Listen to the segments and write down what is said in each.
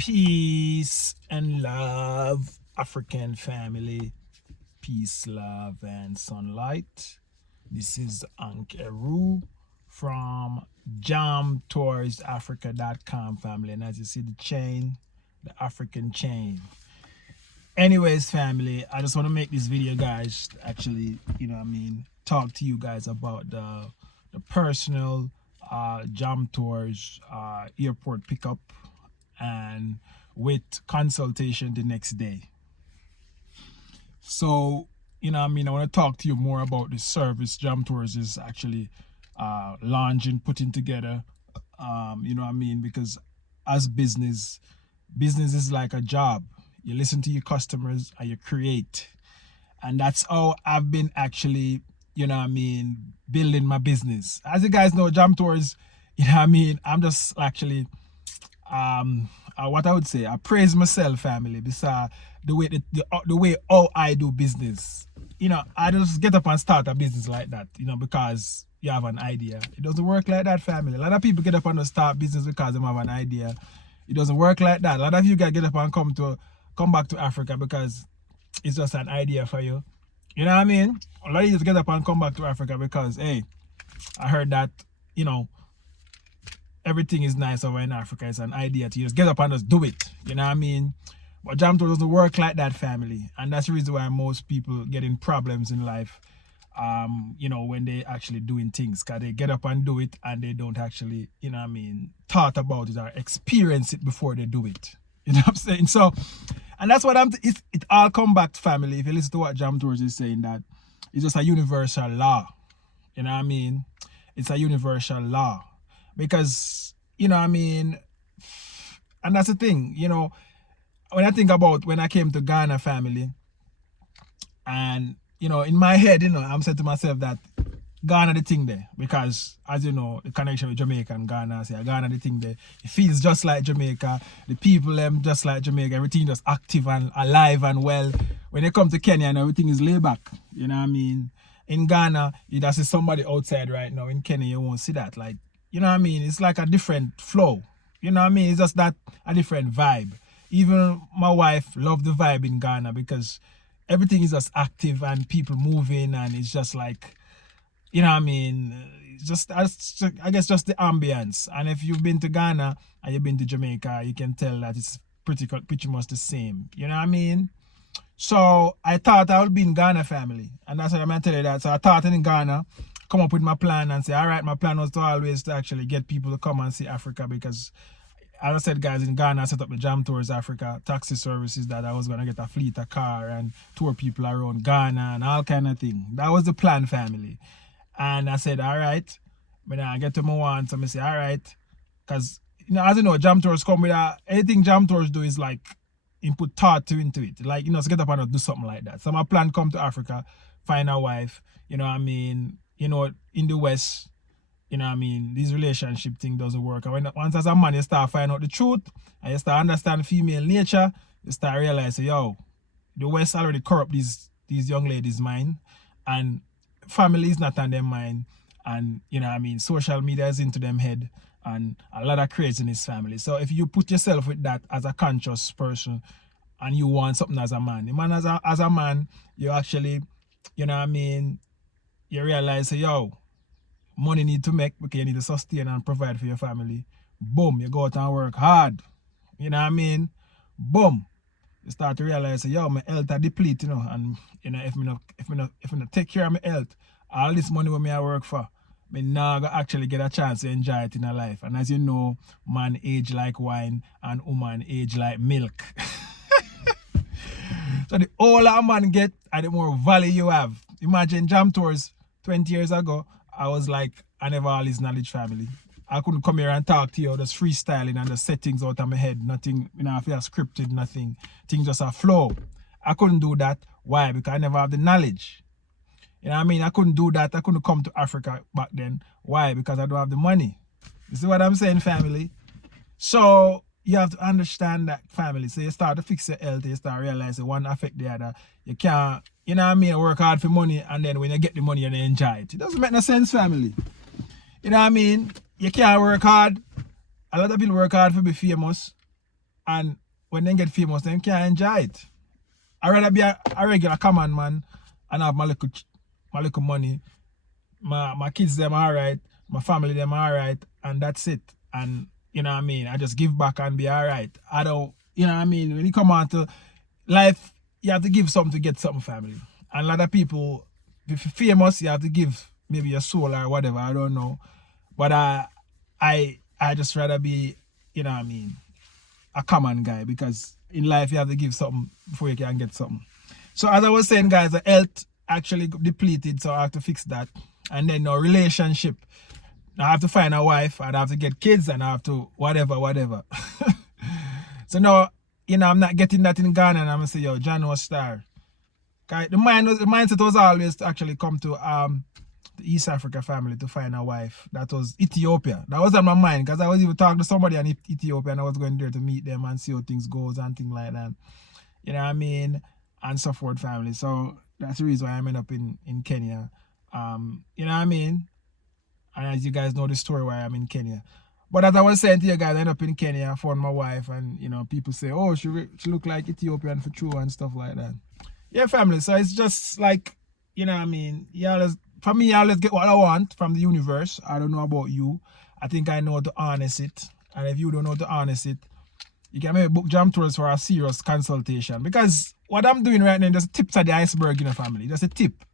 Peace and love, African family. Peace, love, and sunlight. This is Ankeru from jamtoursafrica.com family. And as you see the chain, the African chain. Anyways, family, I just want to make this video, guys, actually, talk to you guys about the personal Jam Tours airport pickup and with consultation the next day. So, I want to talk to you more about the service Jam Tours is actually launching, putting together, because as business is like a job. You listen to your customers and you create. And that's how I've been actually, building my business. As you guys know, Jam Tours, I'm just actually what I would say, I praise myself, family, because the way how I do business. I just get up and start a business like that, because you have an idea. It doesn't work like that, family. A lot of people get up and start business because they have an idea. It doesn't work like that. A lot of you guys get up and come back to Africa because it's just an idea for you. You know what I mean? A lot of you just get up and come back to Africa because, hey, I heard that, everything is nice over in Africa. It's an idea to just get up and just do it. You know what I mean? But Jam Tour doesn't work like that, family. And that's the reason why most people get in problems in life, when they actually doing things. Because they get up and do it and they don't actually, thought about it or experience it before they do it. You know what I'm saying? So, and that's what it all come back to, family. If you listen to what Jam Tours is saying, that it's just a universal law. You know what I mean? It's a universal law. Because, and that's the thing, when I think about when I came to Ghana, family, and, in my head, I'm saying to myself that Ghana the thing there, because as you know, the connection with Jamaica and Ghana, Ghana the thing there, it feels just like Jamaica, the people just like Jamaica, everything just active and alive and well. When they come to Kenya and everything is laid back, you know what I mean? In Ghana, you just see somebody outside right now. In Kenya, you won't see that. Like, you know what I mean? It's like a different flow. You know what I mean? It's just that a different vibe. Even my wife loved the vibe in Ghana because everything is just active and people moving, and it's just like, you know what I mean? It's just, I guess, just the ambience. And if you've been to Ghana and you've been to Jamaica, you can tell that it's pretty much the same. You know what I mean? So I thought I would be in Ghana, family. And that's what I'm going to tell you that. So I thought in Ghana, come up with my plan and say, all right, my plan was to always to actually get people to come and see Africa, because as I said, guys, in Ghana, I set up the Jam Tours Africa taxi services that I was going to get a fleet of car and tour people around Ghana and all kind of thing. That was the plan, family. And I said, all right, when I get to my wants, I say, all right, because, as you know, Jam Tours come with anything Jam Tours do is like input thought into it. Like, so get up and do something like that. So my plan, come to Africa, find a wife, you know what I mean? In the West, this relationship thing doesn't work. And once as a man, you start finding out the truth and you start understand female nature, you start realizing, yo, the West already corrupt these young ladies' mind, and family is not on their mind, and social media is into them head, and a lot of craziness, family. So if you put yourself with that as a conscious person and you want something as a man, as a man, you actually, you realize, yo, money need to make because you need to sustain and provide for your family. Boom, you go out and work hard. You know what I mean? Boom. You start to realize, yo, my health are deplete, and if I not take care of my health, all this money when I work for, me now actually get a chance to enjoy it in a life. And as you know, man age like wine and woman age like milk. So the older a man get, and the more value you have. Imagine Jam Tours 20 years ago, I was like, I never all this knowledge, family. I couldn't come here and talk to you just freestyling and just set things out of my head. Nothing, I feel scripted, nothing. Things just a flow. I couldn't do that. Why? Because I never have the knowledge. You know what I mean? I couldn't do that. I couldn't come to Africa back then. Why? Because I don't have the money. You see what I'm saying, family? So you have to understand that, family. So you start to fix your health, you start realizing one affect the other. You can't, you know what I mean, work hard for money, and then when you get the money, you enjoy it. It doesn't make no sense, family. You know what I mean? You can't work hard. A lot of people work hard to be famous. And when they get famous, they can't enjoy it. I'd rather be a regular common man and have my little money. My kids, them alright. My family, them alright. And that's it. And, you know what I mean? I just give back and be alright. I don't, you know what I mean? When you come on to life, you have to give something to get something, family. And a lot of people, if you're famous, you have to give maybe your soul or whatever. I don't know. But I just rather be, you know what I mean, a common guy, because in life you have to give something before you can get something. So as I was saying, guys, the health actually depleted, so I have to fix that. And then no relationship. I have to find a wife, and I have to get kids, and I have to whatever. So now, you know, I'm not getting that in Ghana, and I'm gonna say, yo, John was star. Okay? The mindset was always to actually come to the East Africa family to find a wife. That was Ethiopia. That was on my mind, because I was even talking to somebody in Ethiopia, and I was going there to meet them and see how things goes and things like that. You know what I mean? And so forth, family. So that's the reason why I ended up in Kenya. You know what I mean? And as you guys know the story why I'm in Kenya. But as I was saying to you guys, I ended up in Kenya, found my wife, and you know, people say, oh, she look like Ethiopian for true and stuff like that. Yeah, family. So it's just like, you know what I mean? For me, I always get what I want from the universe. I don't know about you. I think I know how to harness it. And if you don't know how to harness it, you can maybe book Jam Tours for a serious consultation. Because what I'm doing right now is just tips of the iceberg in the family. Just a tip.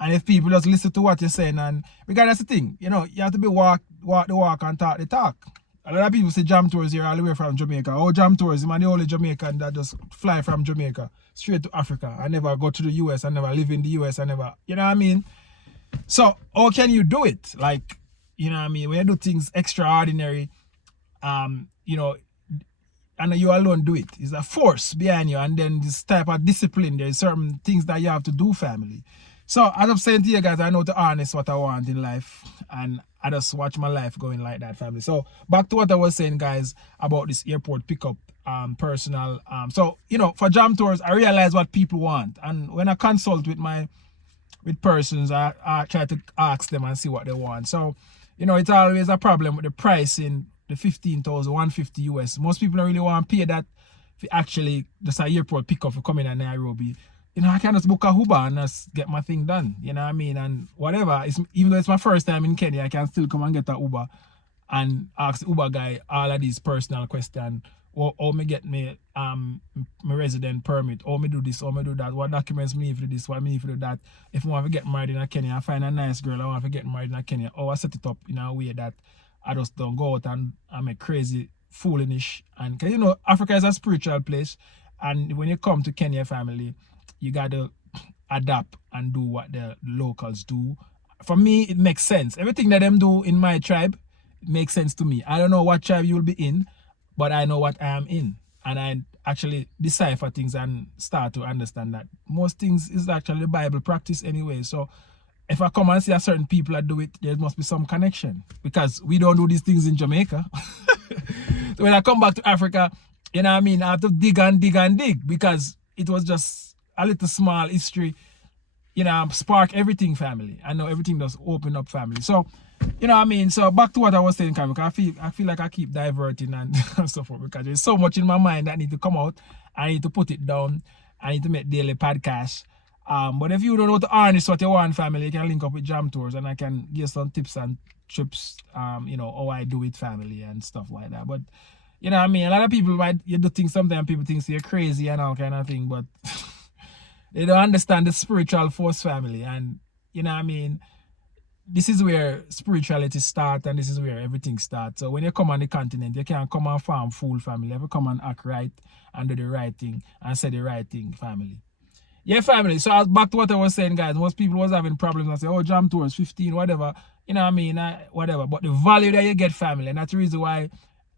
And if people just listen to what you're saying, and because that's the thing, you know, you have to be walk the walk and talk the talk. A lot of people say Jam Tours here all the way from Jamaica. Oh, Jam Tours, I'm the only Jamaican that just fly from Jamaica straight to Africa. I never go to the US, I never live in the US, I never, you know what I mean? So, how can you do it? Like, you know what I mean? When you do things extraordinary, you know, and you alone do it. It's a force behind you, and then this type of discipline. There's certain things that you have to do, family. So, as I'm saying to you guys, I know to harness what I want in life, and I just watch my life going like that, family. So, back to what I was saying, guys, about this airport pickup, personal. So, you know, for Jam Tours, I realize what people want, and when I consult with persons, I try to ask them and see what they want. So, you know, it's always a problem with the pricing, the 15,150 US. Most people don't really want to pay that for actually just an airport pickup for coming to Nairobi. You know, I can just book a Uber and just get my thing done. You know what I mean? And whatever, even though it's my first time in Kenya, I can still come and get a Uber and ask the Uber guy all of these personal questions. Or me get me my resident permit, or me do this, or me do that. What documents me if do this, what me if do that. If I want to get married in Kenya, I find a nice girl, I want to get married in Kenya. Or I set it up in a way that I just don't go out and make crazy foolish. And cause you know, Africa is a spiritual place, and when you come to Kenya, family, you gotta adapt and do what the locals do. For me, it makes sense. Everything that them do in my tribe makes sense to me. I don't know what tribe you will be in, but I know what I am in. And I actually decipher things and start to understand that most things is actually the Bible practice anyway. So if I come and see a certain people that do it, there must be some connection. Because we don't do these things in Jamaica. So when I come back to Africa, you know what I mean, I have to dig and dig and dig, because it was just a little small history, you know, spark everything, family. I know everything does open up, family. So, you know what I mean? So back to what I was saying, because I feel like I keep diverting and so forth, because there's so much in my mind that need to come out. I need to put it down. I need to make daily podcasts. But if you don't know how to harness what you want, family, you can link up with Jam Tours, and I can give some tips and trips, you know, how I do it, family, and stuff like that. But, you know what I mean? A lot of people you do things, sometimes people think you're crazy and all kind of thing, but they don't understand the spiritual force, family. And, you know what I mean? This is where spirituality starts, and this is where everything starts. So when you come on the continent, you can't come and farm fool, family. You have to come and act right and do the right thing and say the right thing, family. Yeah, family. So back to what I was saying, guys. Most people was having problems and say, oh, Jam Tours, 15, whatever. You know what I mean? Whatever. But the value that you get, family, and that's the reason why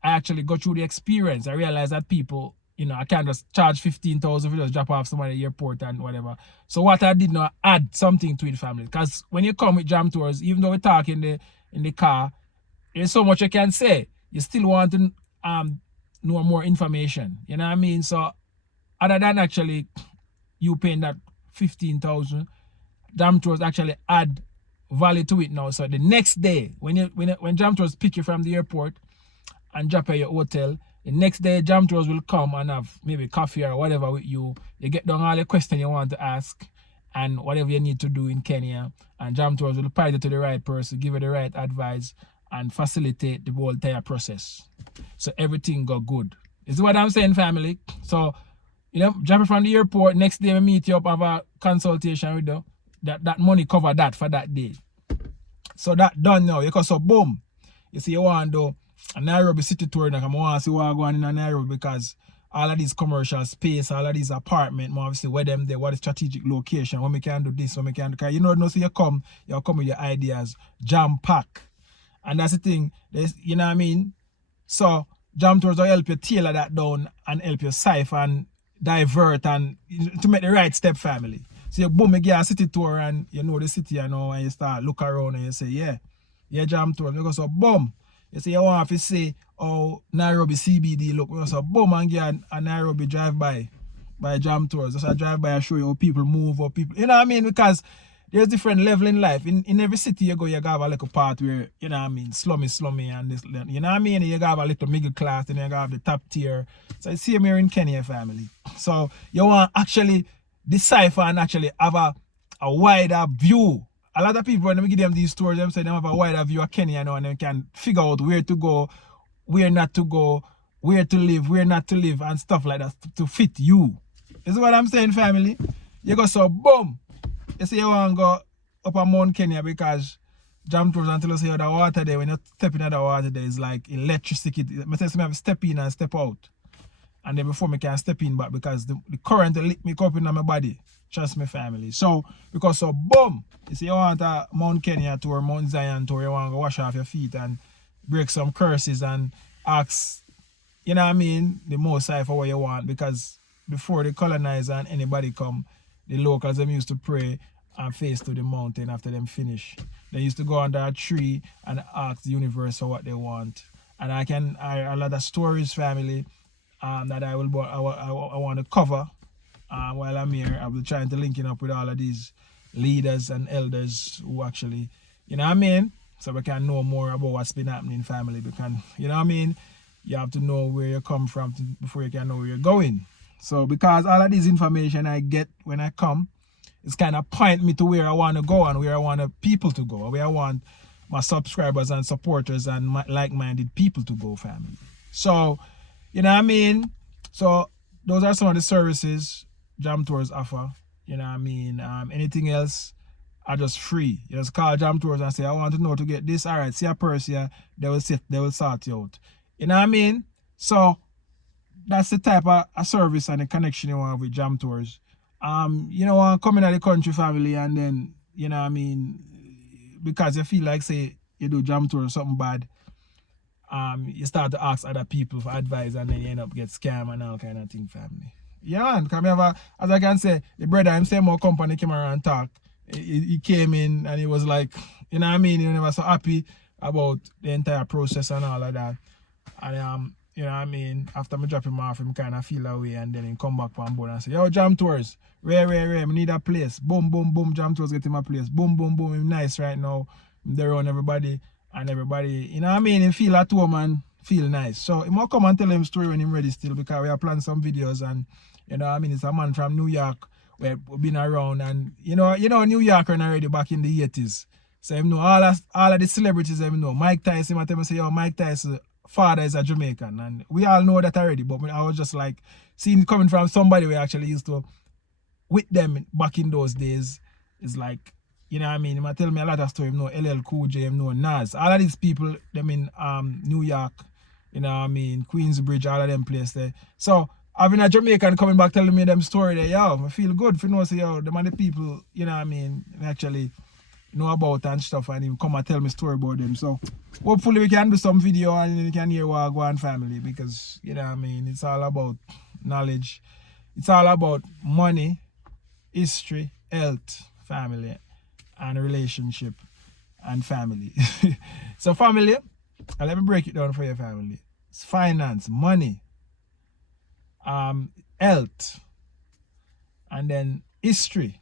I actually go through the experience. I realized that people, you know, I can't just charge 15,000 if you just drop off somebody at the airport and whatever. So what I did now, add something to it, family. Because when you come with Jam Tours, even though we talk in the car, there's so much you can say. You still want to know more information. You know what I mean? So other than actually you paying that 15,000, Jam Tours actually add value to it now. So the next day, when Jam Tours pick you from the airport and drop at your hotel, The next day, Jam Tours will come and have maybe coffee or whatever with you. You get down all the questions you want to ask and whatever you need to do in Kenya. And Jam Tours will point you to the right person, give you the right advice, and facilitate the whole entire process. So everything go good. This is what I'm saying, family. So, you know, jumping from the airport, next day we meet you up, have a consultation with you. That money cover that for that day. So that done now. You can so boom. You see you want to do a Nairobi city tour now. I want to see what going in Nairobi because all of these commercial space, all of these apartments, obviously where them there, what is strategic location, when we can do this, when we can do that. You know, so you come with your ideas, jam pack. And that's the thing, you know what I mean? So Jam Tours will help you tailor that down and help you siphon, divert and to make the right step, family. So you boom, you get a city tour and you know the city, you know, and you start look around and you say, yeah, Jam Tour. You go so boom. You say you want to see how Nairobi CBD look. You go so boom and get a Nairobi drive by Jam Tours. Just a drive by and show you how people move, how people, you know what I mean? Because there's different level in life. In every city you go, you have a little part where, you know what I mean, slummy and this, you know what I mean? You have a little middle class and you have the top tier. So you see me here in Kenya, family. So you want to actually decipher and actually have a wider view. A lot of people, when we give them these tours, them say they have a wider view of Kenya, you know, and they can figure out where to go, where not to go, where to live, where not to live, and stuff like that to fit you. This is what I'm saying, family. You go so boom. You say you want to go up on Mount Kenya because Jam Tours until you see the water there, when you step in the water there, is like electricity. I say I have to step in and step out. And then before me can step in back because the current will lick me up in my body. Trust me, family. So, because so boom, you see you want a Mount Kenya tour, Mount Zion tour, you want to go wash off your feet and break some curses and ask, you know what I mean, the most high for what you want. Because before the colonizer and anybody come, the locals them used to pray and face to the mountain after them finish. They used to go under a tree and ask the universe for what they want. And a lot of stories, family, that I want to cover while I'm here. I will try to link up with all of these leaders and elders who actually, you know what I mean? So we can know more about what's been happening in family. Because, you know what I mean? You have to know where you come from before you can know where you're going. So because all of this information I get when I come, it's kind of point me to where I want to go and where I want people to go, where I want my subscribers and supporters and my like-minded people to go, family. So, you know what I mean? So those are some of the services Jam Tours offer. You know what I mean? Anything else are just free. You just call Jam Tours and say, I want to know to get this. All right, see a person here, they will sort you out. You know what I mean? So that's the type of a service and the connection you want with Jam Tours. You know, want to come in the country, family, and then, you know what I mean, because you feel like, say, you do Jam Tour or something bad, you start to ask other people for advice and then you end up get scammed and all kind of thing, family. Yeah, man, because as I can say, the brother, him same more company came around and talk. He came in and he was like, you know what I mean, he was so happy about the entire process and all of that. And you know what I mean, after me drop him off, him kind of feel away and then he come back on board and say, yo, Jam Tours, rare, me need a place. Boom, boom, boom, Jam Tours get him a place. Boom, boom, boom, him nice right now. They're on everybody and everybody, you know what I mean, he feel at home and feel nice. So he might come and tell him story when he's ready still because we are planning some videos and, you know what I mean, it's a man from New York where we've been around and, you know New Yorker already back in the 80s. So him know all of the celebrities him know. Mike Tyson, I tell me say, yo, Mike Tyson father is a Jamaican and we all know that already, but I was just like seeing coming from somebody we actually used to with them back in those days is like, you know what I mean, he might tell me a lot of stories, you know, LL Cool J, you know, Nas, all of these people, them in New York, you know what I mean, Queensbridge, all of them places there. So having a Jamaican coming back telling me them story there, yo, I feel good for know say, yo, them are the people, you know what I mean, actually know about and stuff and him come and tell me story about them. So hopefully we can do some video and you can hear what I go on, family, because you know what I mean, it's all about knowledge, it's all about money, history, health, family, and relationship and family. So family, let me break it down for your family. It's finance, money, health, and then history,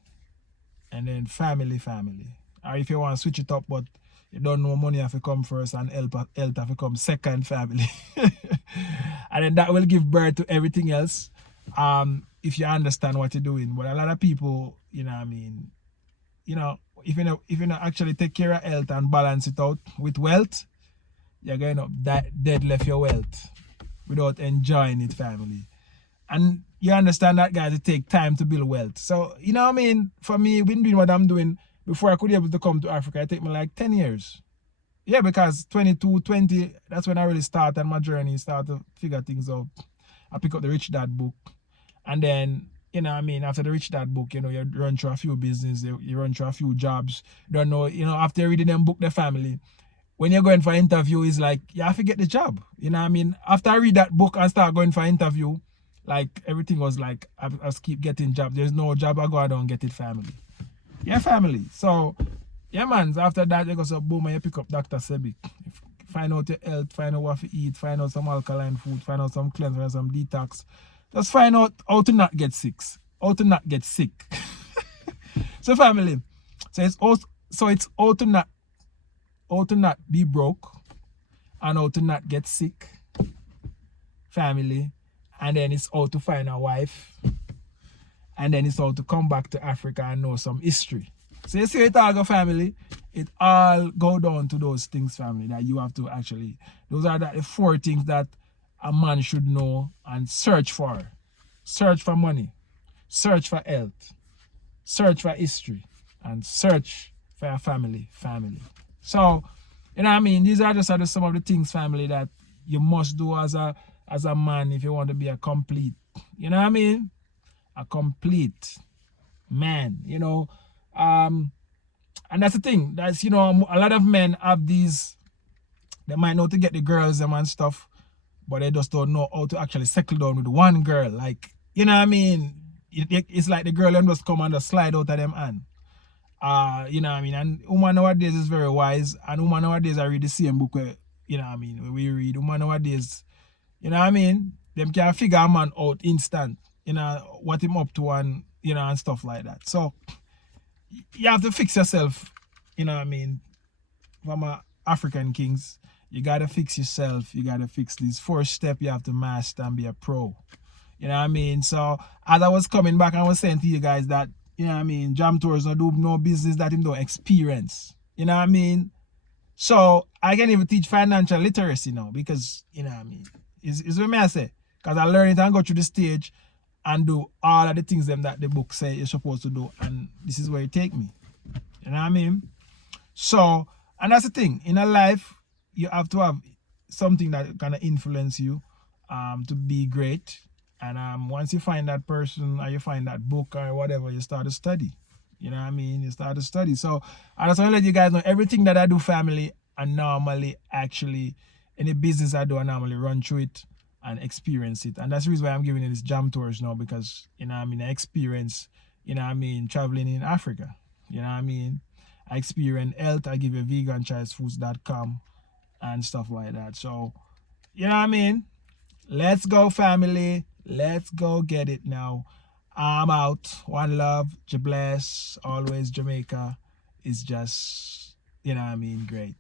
and then family. Or if you want to switch it up, but you don't know money have to come first and health have to come second, family. And then that will give birth to everything else. If you understand what you're doing. But a lot of people, you know what I mean, you know, if you not actually take care of health and balance it out with wealth, you're going up dead left your wealth without enjoying it, family. And you understand that, guys, it take time to build wealth. So, you know what I mean? For me, been doing what I'm doing before I could be able to come to Africa, it took me like 10 years. Yeah, because 22, 20, that's when I really started my journey, start to figure things out. I pick up the Rich Dad book. And then, you know what I mean, after the Rich Dad book, you know, you run through a few business, you run through a few jobs. Don't know, you know, after reading them book, the family, when you're going for an interview, it's like, you have to get the job. You know what I mean? After I read that book and start going for an interview, like, everything was like, I just keep getting jobs. There's no job, I go out and get it, family. Yeah, family. So, yeah, man, after that, you go so boom, and you pick up Dr. Sebic. Find out your health, find out what to eat, find out some alkaline food, find out some cleanse, find out some detox. Just find out how to not get sick. How to not get sick. So, family, it's how to not be broke and how to not get sick, family. And then it's how to find a wife. And then it's how to come back to Africa and know some history. So you see it all go, family. It all go down to those things, family, that you have to actually, those are the 4 things that a man should know and search for. Search for money, search for health, search for history, and search for your family. So, you know what I mean? These are just some of the things, family, that you must do as a man if you want to be a complete, you know what I mean? A complete man, you know. And that's the thing. That's, you know, a lot of men have these, they might know to get the girls them and stuff, but they just don't know how to actually settle down with one girl. Like, you know what I mean? It's like the girl them just come and just slide out of them hand. You know what I mean? And woman nowadays is very wise. And woman nowadays I read the same book where, you know what I mean, when we read woman nowadays, you know what I mean? Them can figure a man out instant, you know, what him up to and, you know, and stuff like that. So you have to fix yourself, you know what I mean? From African kings, you gotta fix yourself. You gotta fix these 4 steps you have to master and be a pro. You know what I mean? So as I was coming back, I was saying to you guys that, you know what I mean, Jam Tours don't do no business that him don't experience. You know what I mean? So I can even teach financial literacy now because, you know what I mean, it's what I say. Because I learn it and go through the stage and do all of the things them that the book say you're supposed to do. And this is where it take me. You know what I mean? So, and that's the thing. In a life, you have to have something that kind of influence you to be great. And once you find that person or you find that book or whatever, you start to study. You know what I mean? You start to study. So I just want to let you guys know everything that I do, family, I normally actually, any business I do, I normally run through it and experience it. And that's the reason why I'm giving you this Jam Tours now, because, you know what I mean, I experience, you know what I mean, traveling in Africa. You know what I mean? I experience health. I give you veganchoicefoods.com and stuff like that. So, you know what I mean? Let's go, family. Let's go get it now. I'm out. One love. Bless. Always Jamaica. It's just, you know what I mean, great.